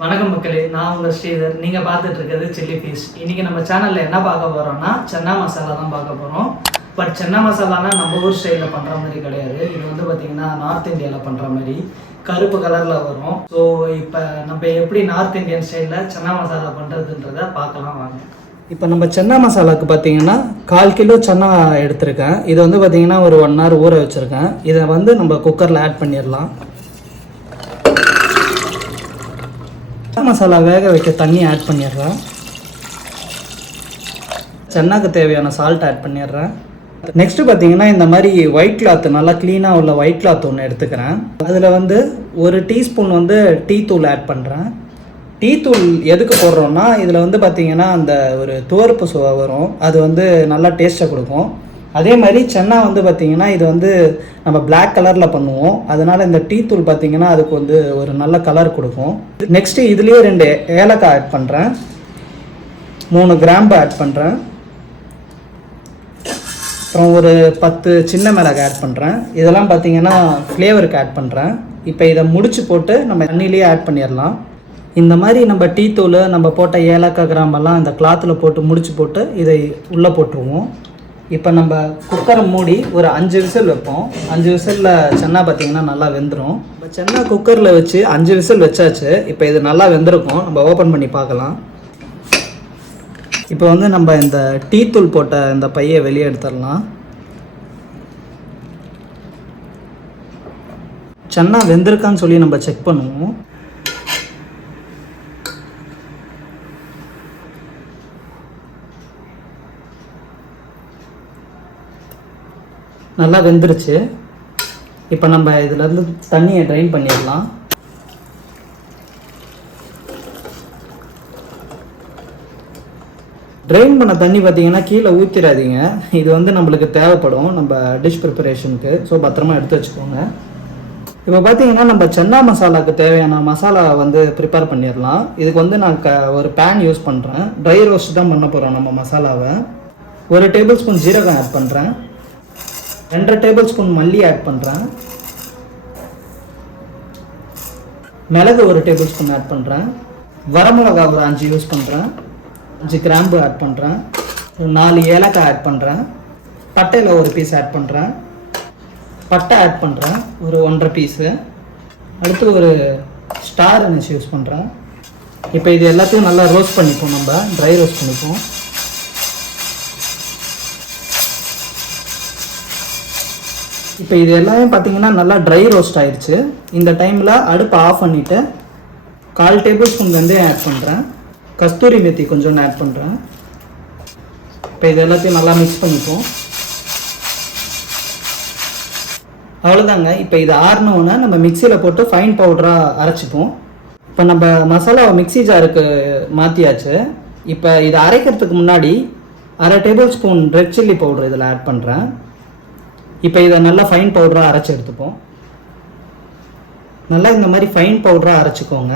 வணக்கம் மக்களே, நான் உங்கள் ஸ்ரீதர். நீங்கள் பார்த்துட்டு இருக்கிறது சில்லி பீஸ். இன்றைக்கி நம்ம சேனலில் என்ன பார்க்க போகிறோம்னா சன்னா மசாலா தான் பார்க்க போகிறோம். பட் சன்னா மசாலானா நம்ம ஊர் ஸ்டைலில் பண்ணுற மாதிரி கிடையாது. இது வந்து பார்த்திங்கன்னா நார்த் இந்தியாவில் பண்ணுற மாதிரி கருப்பு கலரில் வரும். ஸோ இப்போ நம்ம எப்படி நார்த் இந்தியன் ஸ்டைலில் சன்னா மசாலா பண்ணுறதுன்றதை பார்க்கலாம் வாங்க. இப்போ நம்ம சன்னா மசாலாவுக்கு பார்த்தீங்கன்னா 1/4 கிலோ சன்னா எடுத்திருக்கேன். இது வந்து பார்த்திங்கன்னா ஒரு 1 hour ஊற வச்சுருக்கேன். இதை வந்து நம்ம குக்கரில் ஆட் பண்ணிடலாம். மசாலா வேக வைக்க தண்ணி ஆட் பண்ணிடுறேன். சன்னாக்கு தேவையான சால்ட் ஆட் பண்ணிடுறேன். நெக்ஸ்ட்டு பார்த்தீங்கன்னா இந்த மாதிரி ஒயிட் கிளாத், நல்லா க்ளீனாக உள்ள ஒயிட் கிளாத் ஒன்று எடுத்துக்கிறேன். அதில் வந்து 1 டீஸ்பூன் வந்து டீ தூள் ஆட் பண்ணுறேன். டீ தூள் எதுக்கு போடுறோன்னா இதில் வந்து பார்த்திங்கன்னா அந்த ஒரு துவர்ப்பு சுவை வரும். அது வந்து நல்லா டேஸ்ட்டை கொடுக்கும். அதே மாதிரி சன்னா வந்து பார்த்திங்கன்னா இது வந்து நம்ம பிளாக் கலரில் பண்ணுவோம். அதனால் இந்த டீ தூள் பார்த்திங்கன்னா அதுக்கு வந்து ஒரு நல்ல கலர் கொடுக்கும். நெக்ஸ்ட்டு இதுலேயே 2 ஏலக்காய் ஆட் பண்ணுறேன். 3 கிராம்பு ஆட் பண்ணுறேன். அப்புறம் ஒரு 10 சின்ன மிளகாய் ஆட் பண்ணுறேன். இதெல்லாம் பார்த்திங்கன்னா ஃப்ளேவருக்கு ஆட் பண்ணுறேன். இப்போ இதை முடிச்சு போட்டு நம்ம தண்ணியிலேயே ஆட் பண்ணிடலாம். இந்த மாதிரி நம்ம டீ தூள், நம்ம போட்ட ஏலக்காய் கிராம்பெல்லாம் இந்த கிளாத்தில் போட்டு முடிச்சு போட்டு இதை உள்ளே போட்டுருவோம். இப்போ நம்ம குக்கரை மூடி ஒரு 5 விசில் வைப்போம். 5 விசிலில் சன்னா பார்த்திங்கன்னா நல்லா வெந்துடும். இப்போ சன்னா குக்கரில் வச்சு 5 விசில் வச்சாச்சு. இப்போ இது நல்லா வெந்திருக்கும். நம்ம ஓப்பன் பண்ணி பார்க்கலாம். இப்போ வந்து நம்ம இந்த டீ தூள் போட்ட இந்த பையை வெளியே எடுத்துடலாம். சன்னா வெந்திருக்கான்னு சொல்லி நம்ம செக் பண்ணுவோம். நல்லா வெந்துருச்சு. இப்போ நம்ம இதிலேருந்து தண்ணியை ட்ரைன் பண்ணிடலாம். ட்ரைன் பண்ண தண்ணி பார்த்திங்கன்னா கீழே ஊற்றிடாதீங்க. இது வந்து நம்மளுக்கு தேவைப்படும் நம்ம டிஷ் ப்ரிப்பரேஷனுக்கு. ஸோ பத்திரமா எடுத்து வச்சுக்கோங்க. இப்போ பார்த்திங்கன்னா நம்ம சன்னா மசாலாவுக்கு தேவையான மசாலா வந்து ப்ரிப்பேர் பண்ணிடலாம். இதுக்கு வந்து நான் ஒரு பேன் யூஸ் பண்ணுறேன். ட்ரை ரோஸ்ட் தான் பண்ண போகிறோம் நம்ம மசாலாவை. 1 டேபிள் ஸ்பூன் ஜீரகம் ஆட் பண்ணுறேன். 2 டேபிள் ஸ்பூன் மல்லி ஆட் பண்ணுறேன். மிளகு 1 டேபிள் ஸ்பூன் ஆட் பண்ணுறேன். வரமிளகா ஒரு 5 யூஸ் பண்ணுறேன். 5 கிராம்பு ஆட் பண்ணுறேன். 4 ஏலக்காய் ஆட் பண்ணுறேன். பட்டையில் 1 பீஸ் ஆட் பண்ணுறேன். பட்டை ஆட் பண்ணுறேன் ஒரு 1.5 பீஸு. அடுத்து ஒரு ஸ்டார் அனிஸ் யூஸ் பண்ணுறேன். இப்போ இது எல்லாத்தையும் நல்லா ரோஸ்ட் பண்ணிப்போம். நம்ம ட்ரை ரோஸ்ட் பண்ணிப்போம். இப்போ இது எல்லாமே பார்த்திங்கன்னா நல்லா ட்ரை ரோஸ்ட் ஆயிடுச்சு. இந்த டைமில் அடுப்பை ஆஃப் பண்ணிவிட்டு 1/4 டேபிள் ஸ்பூன் வெந்தயம் ஆட் பண்ணுறேன். கஸ்தூரி மெத்தி கொஞ்சம் ஆட் பண்ணுறேன். இப்போ இது எல்லாத்தையும் நல்லா மிக்ஸ் பண்ணிப்போம். அவ்வளோதாங்க. இப்போ இது ஆறினோன்னே நம்ம மிக்சியில் போட்டு ஃபைன் பவுடராக அரைச்சிப்போம். இப்போ நம்ம மசாலாவை மிக்சி ஜாருக்கு மாற்றியாச்சு. இப்போ இதை அரைக்கிறதுக்கு முன்னாடி 1/2 table spoon red chilli powder இதில் ஆட் பண்ணுறேன். இப்போ இதை நல்லா ஃபைன் பவுடராக அரைச்சி எடுத்துப்போம். நல்லா இந்த மாதிரி ஃபைன் பவுடராக அரைச்சிக்கோங்க.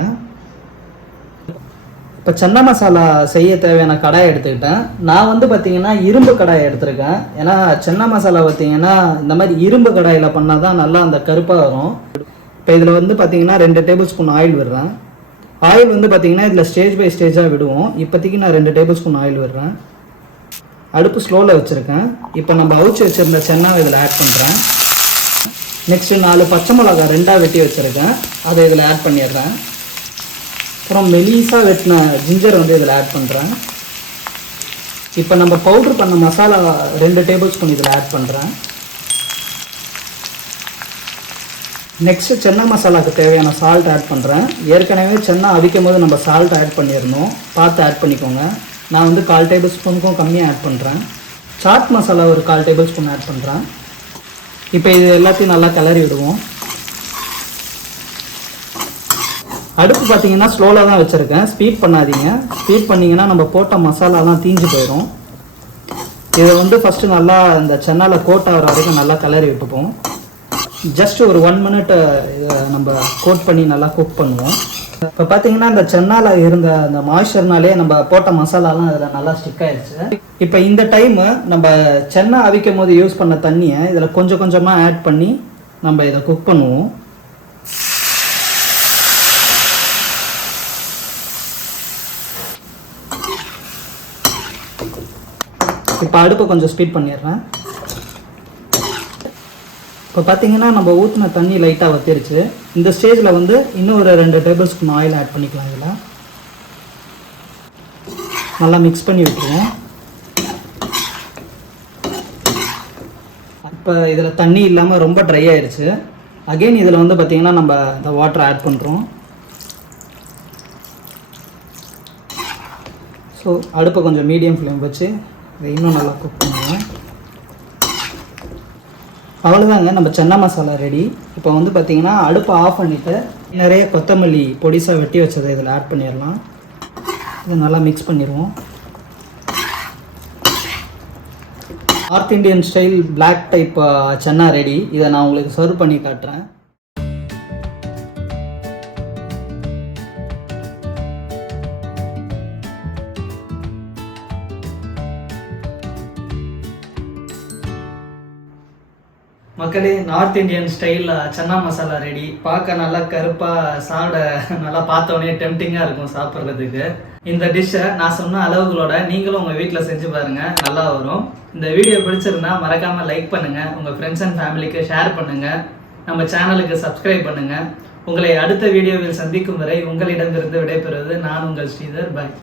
இப்போ சன்னா மசாலா செய்ய தேவையான கடாயை எடுத்துக்கிட்டேன். நான் வந்து பார்த்திங்கன்னா இரும்பு கடாயை எடுத்துருக்கேன். ஏன்னா சன்னா மசாலா பார்த்திங்கன்னா இந்த மாதிரி இரும்பு கடாயில் பண்ணால் தான் நல்லா அந்த கருப்பாக வரும். இப்போ இதில் வந்து பார்த்திங்கன்னா 2 டேபிள் ஸ்பூன் ஆயில் விடுறேன். ஆயில் வந்து பார்த்திங்கன்னா இதில் ஸ்டேஜ் பை ஸ்டேஜாக விடுவோம். இப்போதைக்கு நான் 2 டேபிள் ஸ்பூன் ஆயில் விடுறேன். அடுப்பு ஸ்லோவில் வச்சுருக்கேன். இப்போ நம்ம அவிச்சு வச்சுருந்த சென்னாவை இதில் ஆட் பண்ணுறேன். நெக்ஸ்ட்டு 4 பச்சை மிளகா 2ஆக வெட்டி வச்சுருக்கேன். அதை இதில் ஆட் பண்ணிடுறேன். அப்புறம் மெலிசாக வெட்டின ஜிஞ்சர் வந்து இதில் ஆட் பண்ணுறேன். இப்போ நம்ம பவுட்ரு பண்ண மசாலா 2 டேபிள் ஸ்பூன் இதில் ஆட் பண்ணுறேன். நெக்ஸ்ட்டு சன்னா மசாலாவுக்கு தேவையான சால்ட் ஆட் பண்ணுறேன். ஏற்கனவே சன்னா அவிக்கும் போது நம்ம சால்ட் ஆட் பண்ணிடணும். பார்த்து ஆட் பண்ணிக்கோங்க. நான் வந்து 1/4 டேபிள் ஸ்பூனுக்கும் கம்மியாக ஆட் பண்ணுறேன். சாட் மசாலா ஒரு 1/4 டேபிள் ஸ்பூன் ஆட் பண்ணுறேன். இப்போ இது எல்லாத்தையும் நல்லா கிளறி விடுவோம். அடுப்பு பார்த்திங்கன்னா ஸ்லோவில் தான் வச்சுருக்கேன். ஸ்பீட் பண்ணாதீங்க. ஸ்பீட் பண்ணிங்கன்னா நம்ம போட்ட மசாலாலாம் தீஞ்சு போயிடும். இதை வந்து ஃபஸ்ட்டு நல்லா இந்த சன்னாவில் கோட் ஆகிற வரைக்கும் நல்லா கிளறி விட்டுப்போம். ஜஸ்ட் ஒரு 1 மினிட் இதை நம்ம கோட் பண்ணி நல்லா குக் பண்ணுவோம். இப்போ பார்த்தீங்கன்னா இந்த சென்னாவில் இருந்த அந்த மாய்ஸ்சர்னாலே நம்ம போட்ட மசாலாலாம் அதில் நல்லா ஸ்டிக் ஆயிடுச்சு. இப்போ இந்த டைமு நம்ம சென்னா அவிக்கும் போது யூஸ் பண்ண தண்ணியை இதில் கொஞ்சம் கொஞ்சமாக ஆட் பண்ணி நம்ம இதை குக் பண்ணுவோம். இப்போ அடுப்பை கொஞ்சம் ஸ்பீட் பண்ணிடுறேன். இப்போ பார்த்தீங்கன்னா நம்ம ஊற்றின தண்ணி லைட்டாக வத்திருச்சு. இந்த ஸ்டேஜில் வந்து இன்னும் ஒரு 2 டேபிள் ஸ்பூன் ஆயில் ஆட் பண்ணிக்கலாம். இதில் நல்லா மிக்ஸ் பண்ணி விட்டுருவோம். இப்போ இதில் தண்ணி இல்லாமல் ரொம்ப ட்ரை ஆயிடுச்சு. அகெயின் இதில் வந்து பார்த்திங்கன்னா நம்ம இந்த வாட்டர் ஆட் பண்ணுறோம். ஸோ அடுப்பை கொஞ்சம் மீடியம் ஃப்ளேம் வச்சு இதை இன்னும் நல்லா குக் பண்ணுவோம். அவ்வளோதாங்க, நம்ம சன்னா மசாலா ரெடி. இப்போ வந்து பார்த்திங்கன்னா அடுப்பை ஆஃப் பண்ணிவிட்டு நிறைய கொத்தமல்லி பொடிசாக வெட்டி வச்சதை இதில் ஆட் பண்ணிடலாம். இதை நல்லா மிக்ஸ் பண்ணிடுவோம். North Indian style black type chana ready. இதை நான் உங்களுக்கு சர்வ் பண்ணி காட்டுறேன். மக்களே, north Indian style chana masala ready. பார்க்க நல்லா கருப்பாக, சாப்பிட நல்லா பார்த்தோன்னே டெம்டிங்காக இருக்கும் சாப்பிட்றதுக்கு. இந்த டிஷ்ஷை நான் சொன்ன அளவுகளோட நீங்களும் உங்கள் வீட்டில் செஞ்சு பாருங்கள், நல்லா வரும். இந்த வீடியோ பிடிச்சிருந்தா மறக்காமல் லைக் பண்ணுங்கள், உங்கள் ஃப்ரெண்ட்ஸ் அண்ட் ஃபேமிலிக்கு ஷேர் பண்ணுங்கள், நம்ம சேனலுக்கு சப்ஸ்கிரைப் பண்ணுங்கள். உங்களை அடுத்த வீடியோவில் சந்திக்கும் வரை உங்களிடமிருந்து விடைபெறுவது நான் உங்கள் ஸ்ரீதர். பாய்.